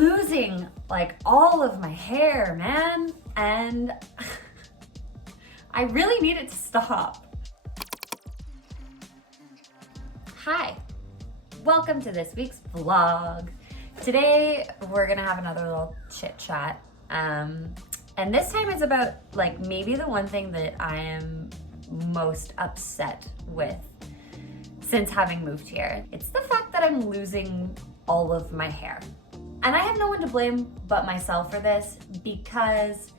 losing like all of my hair, man, and I really need it to stop. Hi, welcome to this week's vlog. Today we're gonna have another little chit chat, and this time it's about like maybe the one thing that I am most upset with since having moved here. It's the fact that I'm losing all of my hair. And I have no one to blame but myself for this, because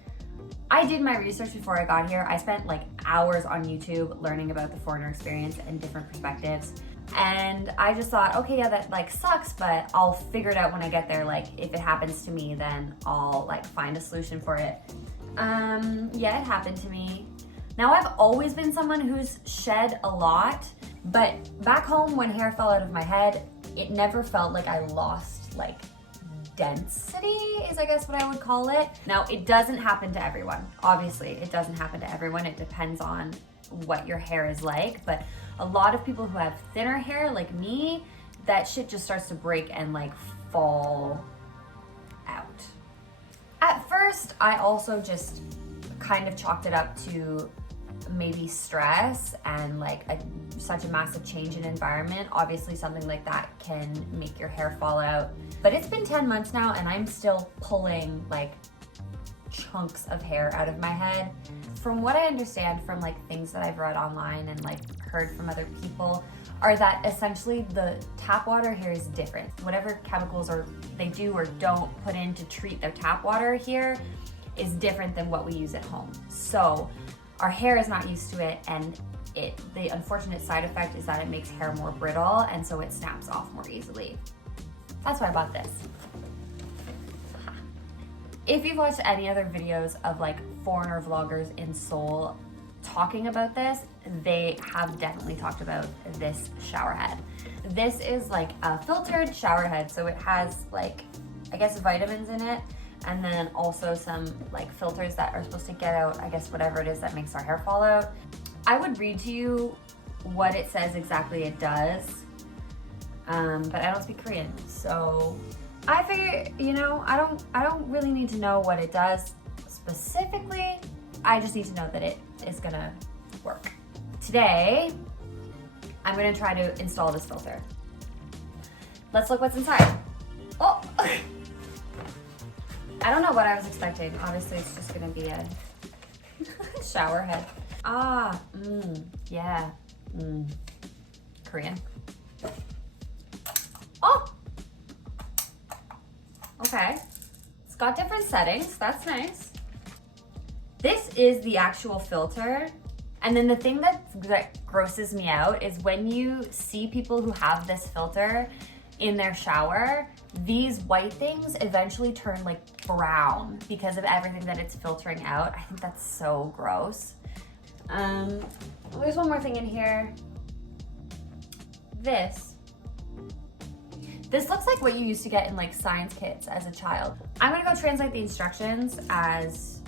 I did my research before I got here. I spent like hours on YouTube learning about the foreigner experience and different perspectives. And I just thought, okay, yeah, that like sucks, but I'll figure it out when I get there. Like if it happens to me, then I'll like find a solution for it. Yeah, it happened to me. Now I've always been someone who's shed a lot, but back home when hair fell out of my head, it never felt like I lost like density is I guess what I would call it. Now it doesn't happen to everyone. Obviously it doesn't happen to everyone. It depends on what your hair is like, but a lot of people who have thinner hair like me, that shit just starts to break and like fall out. At first, I also just kind of chalked it up to maybe stress and like such a massive change in environment. Obviously something like that can make your hair fall out. But it's been 10 months now and I'm still pulling like chunks of hair out of my head. From what I understand from like things that I've read online and like heard from other people, are that essentially the tap water here is different. Whatever chemicals they do or don't put in to treat their tap water here is different than what we use at home. So our hair is not used to it, and the unfortunate side effect is that it makes hair more brittle, and so it snaps off more easily. That's why I bought this. If you've watched any other videos of like foreigner vloggers in Seoul talking about this, they have definitely talked about this shower head. This is like a filtered shower head, so it has like, I guess, vitamins in it, and then also some like filters that are supposed to get out, I guess, whatever it is that makes our hair fall out. I would read to you what it says exactly it does, but I don't speak Korean, so I figure, you know, I don't really need to know what it does specifically. I just need to know that it is gonna work. Today, I'm gonna try to install this filter. Let's look what's inside. Oh! I don't know what I was expecting. Obviously, it's just gonna be a shower head. Yeah. Korean. Oh! Okay. It's got different settings. That's nice. This is the actual filter. And then the thing that grosses me out is when you see people who have this filter in their shower, these white things eventually turn like brown because of everything that it's filtering out. I think that's so gross. There's one more thing in here. This looks like what you used to get in like science kits as a child. I'm gonna go translate the instructions as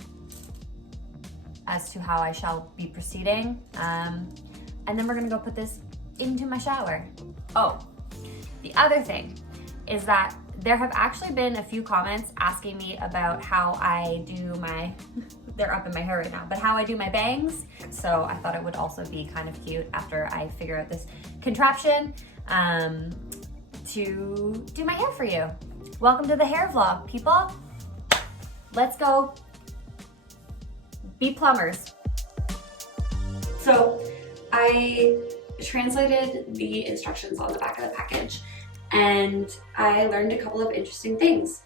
to how I shall be proceeding. And then we're gonna go put this into my shower. Oh, the other thing is that there have actually been a few comments asking me about how I do my, they're up in my hair right now, but how I do my bangs. So I thought it would also be kind of cute after I figure out this contraption to do my hair for you. Welcome to the hair vlog, people. Let's go be plumbers. So I translated the instructions on the back of the package, and I learned a couple of interesting things.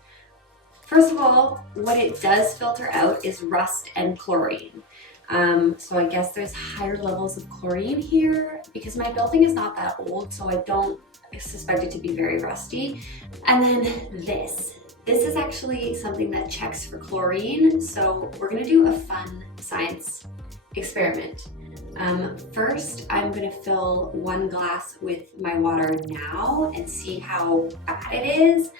First of all, what it does filter out is rust and chlorine. So I guess there's higher levels of chlorine here because my building is not that old, so I don't suspect it to be very rusty. And then this is actually something that checks for chlorine. So we're gonna do a fun science experiment. First, I'm gonna fill one glass with my water now and see how bad it is.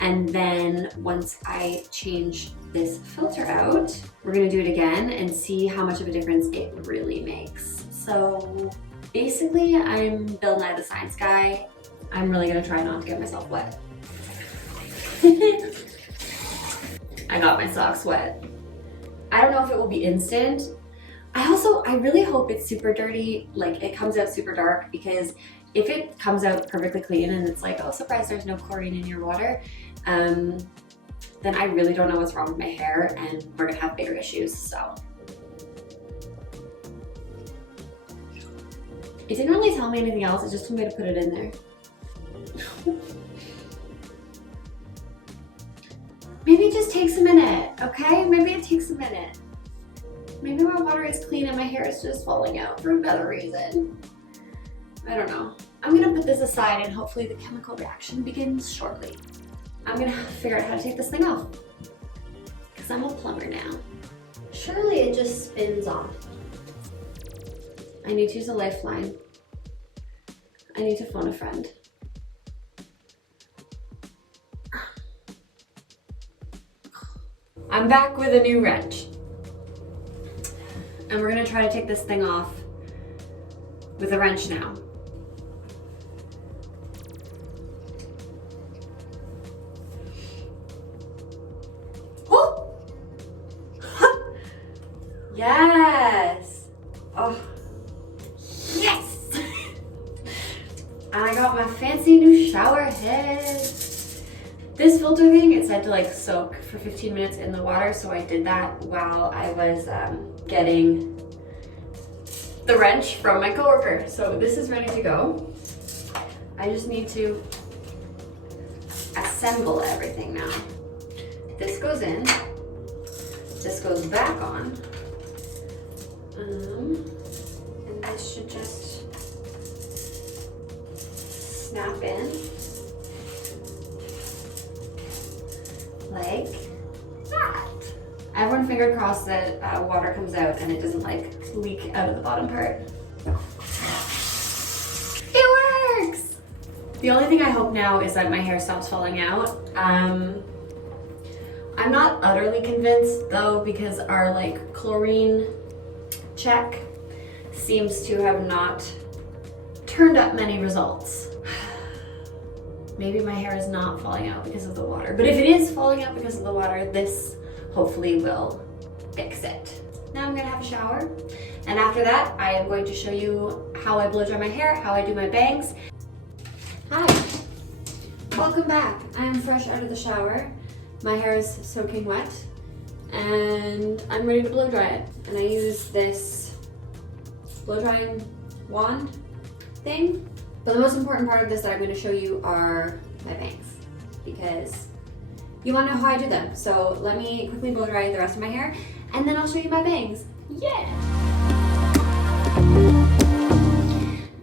And then once I change this filter out, we're gonna do it again and see how much of a difference it really makes. So basically, I'm Bill Nye the Science Guy. I'm really gonna try not to get myself wet. got my socks wet. I don't know if it will be instant. I really hope it's super dirty, like it comes out super dark, because if it comes out perfectly clean and it's like, oh, surprise, there's no chlorine in your water, then I really don't know what's wrong with my hair and we're gonna have bigger issues, so. It didn't really tell me anything else, it just told me to put it in there. Maybe it just takes a minute, okay? Maybe it takes a minute. Maybe my water is clean and my hair is just falling out for another reason. I don't know. I'm gonna put this aside and hopefully the chemical reaction begins shortly. I'm gonna figure out how to take this thing off, because I'm a plumber now. Surely it just spins off. I need to use a lifeline. I need to phone a friend. I'm back with a new wrench. And we're gonna try to take this thing off with a wrench now. Oh! Yes! Oh, yes! And I got my fancy new shower head. This filter thing, it said to like soak for 15 minutes in the water, so I did that while I was getting the wrench from my coworker. So this is ready to go. I just need to assemble everything now. This goes in, this goes back on, and this should just snap in. Like that. I have one finger crossed that water comes out and it doesn't like leak out of the bottom part. It works! The only thing I hope now is that my hair stops falling out. I'm not utterly convinced though, because our like chlorine check seems to have not turned up many results. Maybe my hair is not falling out because of the water. But if it is falling out because of the water, this hopefully will fix it. Now I'm gonna have a shower. And after that, I am going to show you how I blow dry my hair, how I do my bangs. Hi, welcome back. I'm fresh out of the shower. My hair is soaking wet and I'm ready to blow dry it. And I use this blow drying wand thing. But the most important part of this that I'm going to show you are my bangs, because you want to know how I do them. So let me quickly blow dry the rest of my hair and then I'll show you my bangs. Yeah!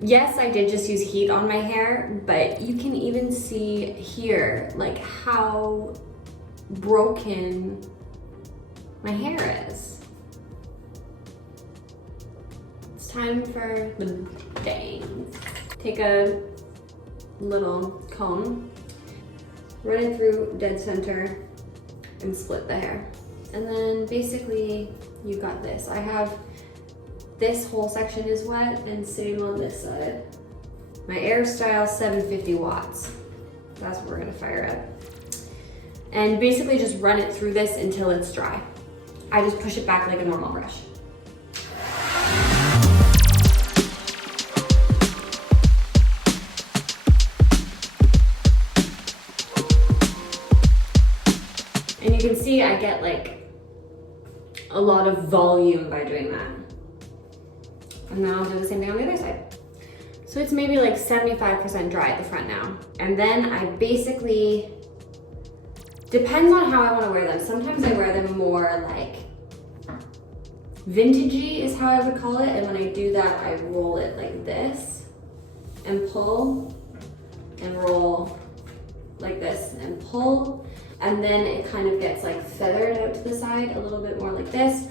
Yes, I did just use heat on my hair, but you can even see here like how broken my hair is. It's time for the bangs. Take a little comb, run it through dead center, and split the hair. And then basically you got this. I have this whole section is wet and same on this side. My AirStyle 750 watts. That's what we're gonna fire up. And basically just run it through this until it's dry. I just push it back like a normal brush. And you can see I get like a lot of volume by doing that. And then I'll do the same thing on the other side. So it's maybe like 75% dry at the front now. And then I basically, depends on how I want to wear them. Sometimes I wear them more like vintagey is how I would call it. And when I do that, I roll it like this and pull and roll like this and pull. And then it kind of gets like feathered out to the side a little bit more like this.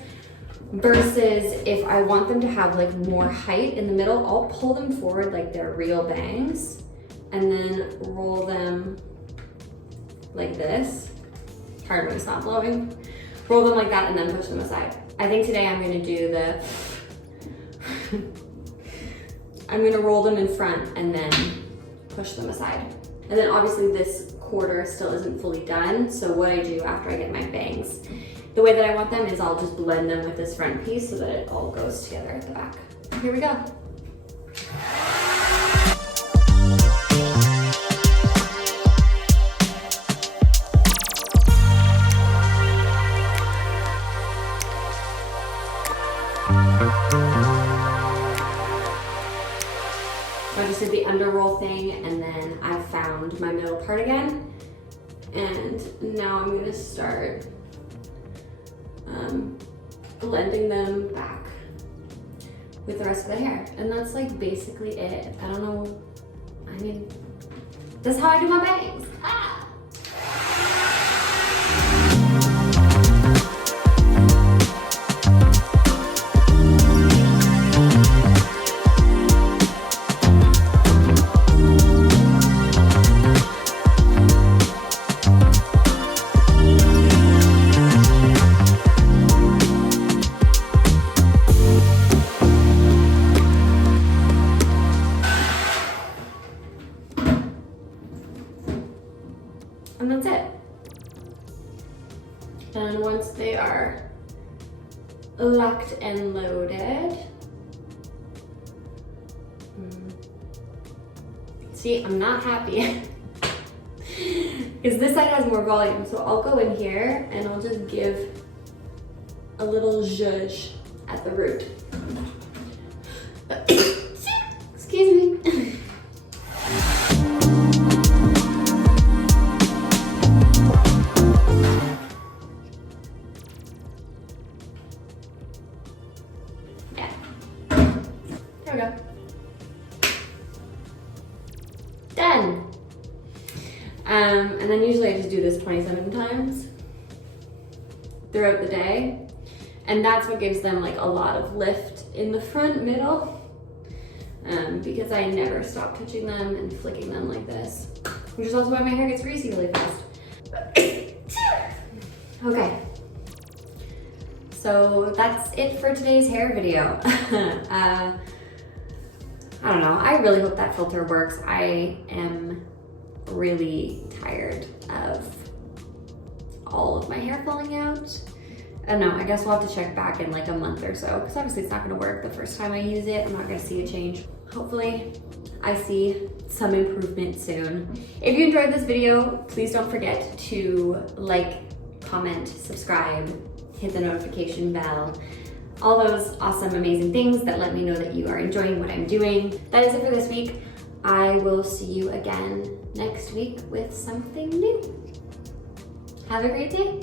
Versus if I want them to have like more height in the middle, I'll pull them forward like they're real bangs and then roll them like this. Hard when it's not blowing. Roll them like that and then push them aside. I think today I'm gonna do the, I'm gonna roll them in front and then push them aside. And then obviously this quarter still isn't fully done. So what I do after I get my bangs, the way that I want them is I'll just blend them with this front piece so that it all goes together at the back. Here we go. So I just did the under roll thing, and then I found my middle part again. And now I'm gonna start blending them back with the rest of the hair. And that's like basically it. I don't know, I mean, this is how I do my bangs. Ah! And that's it. And once they are locked and loaded, see, I'm not happy because this side has more volume. So I'll go in here and I'll just give a little zhuzh at the root. Excuse me. There we go. Done. And then usually I just do this 27 times throughout the day. And that's what gives them like a lot of lift in the front middle. Because I never stop touching them and flicking them like this. Which is also why my hair gets greasy really fast. Okay. So that's it for today's hair video. I don't know, I really hope that filter works. I am really tired of all of my hair falling out. I don't know, I guess we'll have to check back in like a month or so, because obviously it's not gonna work the first time I use it. I'm not gonna see a change. Hopefully I see some improvement soon. If you enjoyed this video, please don't forget to like, comment, subscribe, hit the notification bell, all those awesome, amazing things that let me know that you are enjoying what I'm doing. That is it for this week. I will see you again next week with something new. Have a great day.